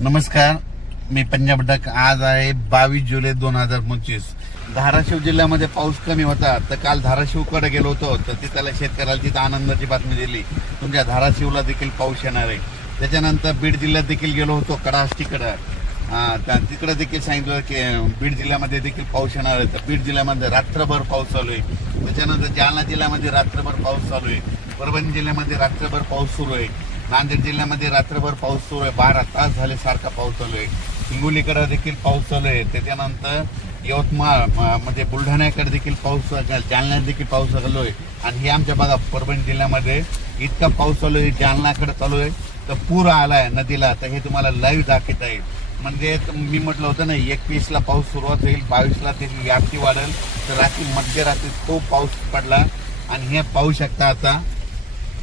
नमस्कार, मी पंजाब डक. आज आहे 22 जुलै 2025. धाराशिव जिल्ह्यामध्ये पाऊस कमी होता, तर काल धाराशिवकडे गेलो होतो, तर तिथल्या शेतकऱ्याला तिथं आनंदाची बातमी दिली, तुमच्या धाराशिवला देखील पाऊस येणार आहे. त्याच्यानंतर बीड जिल्ह्यात देखील गेलो होतो, कडाष्टीकडे, तिकडे देखील सांगितलं की बीड जिल्ह्यामध्ये देखील पाऊस येणार आहे. तर बीड जिल्ह्यामध्ये रात्रभर पाऊस चालू आहे. त्याच्यानंतर जालना जिल्ह्यामध्ये रात्रभर पाऊस चालू आहे. परभणी जिल्ह्यामध्ये रात्रभर पाऊस सुरू आहे. नांदेड जिल्ह्यामध्ये रात्रभर पाऊस सुरू आहे. 12 तास झाले सारखा पाऊस चालू आहे. हिंगोलीकडे देखील पाऊस चालू आहे. त्याच्यानंतर यवतमाळ म्हणजे बुलढाण्याकडे देखील पाऊस, जालन्यात देखील पाऊस चालू आहे. आणि हे आमच्या बघा परभणी जिल्ह्यामध्ये इतका पाऊस चालू आहे, जालनाकडे चालू आहे, तर पूर आलाय नदीला. तर हे तुम्हाला लाईव्ह दाखवत आहे. म्हणजे मी म्हटलं होतं ना, 21ला पाऊस सुरुवात होईल, 22ला त्याची व्याप्ती वाढेल. तर रात्री मध्यरात्री खूप पाऊस पडला. आणि हे पाहू शकता आता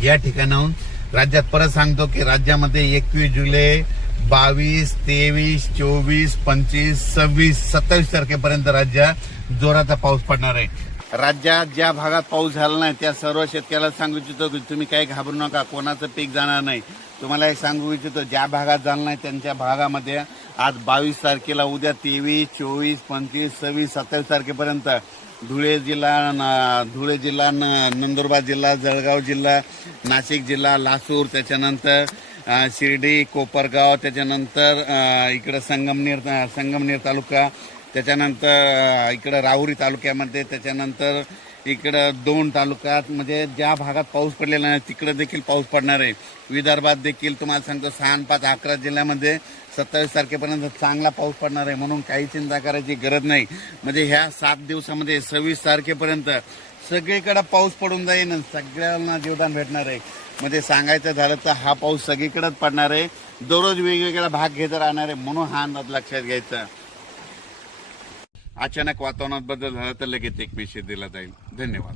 या ठिकाणाहून राज्यात. परत सांगतो की राज्यामध्ये 21 जुलै, 22, 23, 24, 25, 26, 27 तारखेपर्यंत राज्यात जोराचा पाऊस पडणार आहे. राज्यात ज्या भागात पाऊस झाला नाही त्या सर्व शेतकऱ्याला सांगू इच्छितो की तुम्ही काही घाबरू नका, कोणाचं पीक जाणार नाही. तुम्हाला एक सांगू इच्छितो, ज्या भागात झालं नाही त्यांच्या भागामध्ये आज 22 तारखेला, उद्या 23, 24, 25, 26, 27 तारखेपर्यंत धुळे जिल्हा, नंदुरबार जिल्हा, जळगाव जिल्हा, नाशिक जिल्हा, लासूर, त्याच्यानंतर शिर्डी, कोपरगाव, त्याच्यानंतर इकडं संगमनेर तालुका, त्याच्यानंतर इकडं राहुरी तालुक्यामध्ये, त्याच्यानंतर इकडं 2 तालुक्यात, म्हणजे ज्या भागात पाऊस पडलेला नाही तिकडे देखील पाऊस पडणार आहे. विदर्भात देखील तुम्हाला सांगतो 6, 5, 11 जिल्ह्यामध्ये 27 तारखेपर्यंत चांगला पाऊस पडणार आहे. म्हणून काही चिंता करायची गरज नाही. म्हणजे ह्या 7 दिवसामध्ये 26 तारखेपर्यंत सगळीकडे पाऊस पडून जाईल आणि सगळ्यांना जीवदान भेटणार आहे. म्हणजे सांगायचं झालं तर हा पाऊस सगळीकडेच पडणार आहे. दररोज वेगवेगळा भाग घेत राहणार आहे. म्हणून हा अंदाज लक्षात घ्यायचा. अचानक वातावरणात बदल झाला तर लगेच एक मेसेज दिला जाईल. धन्यवाद.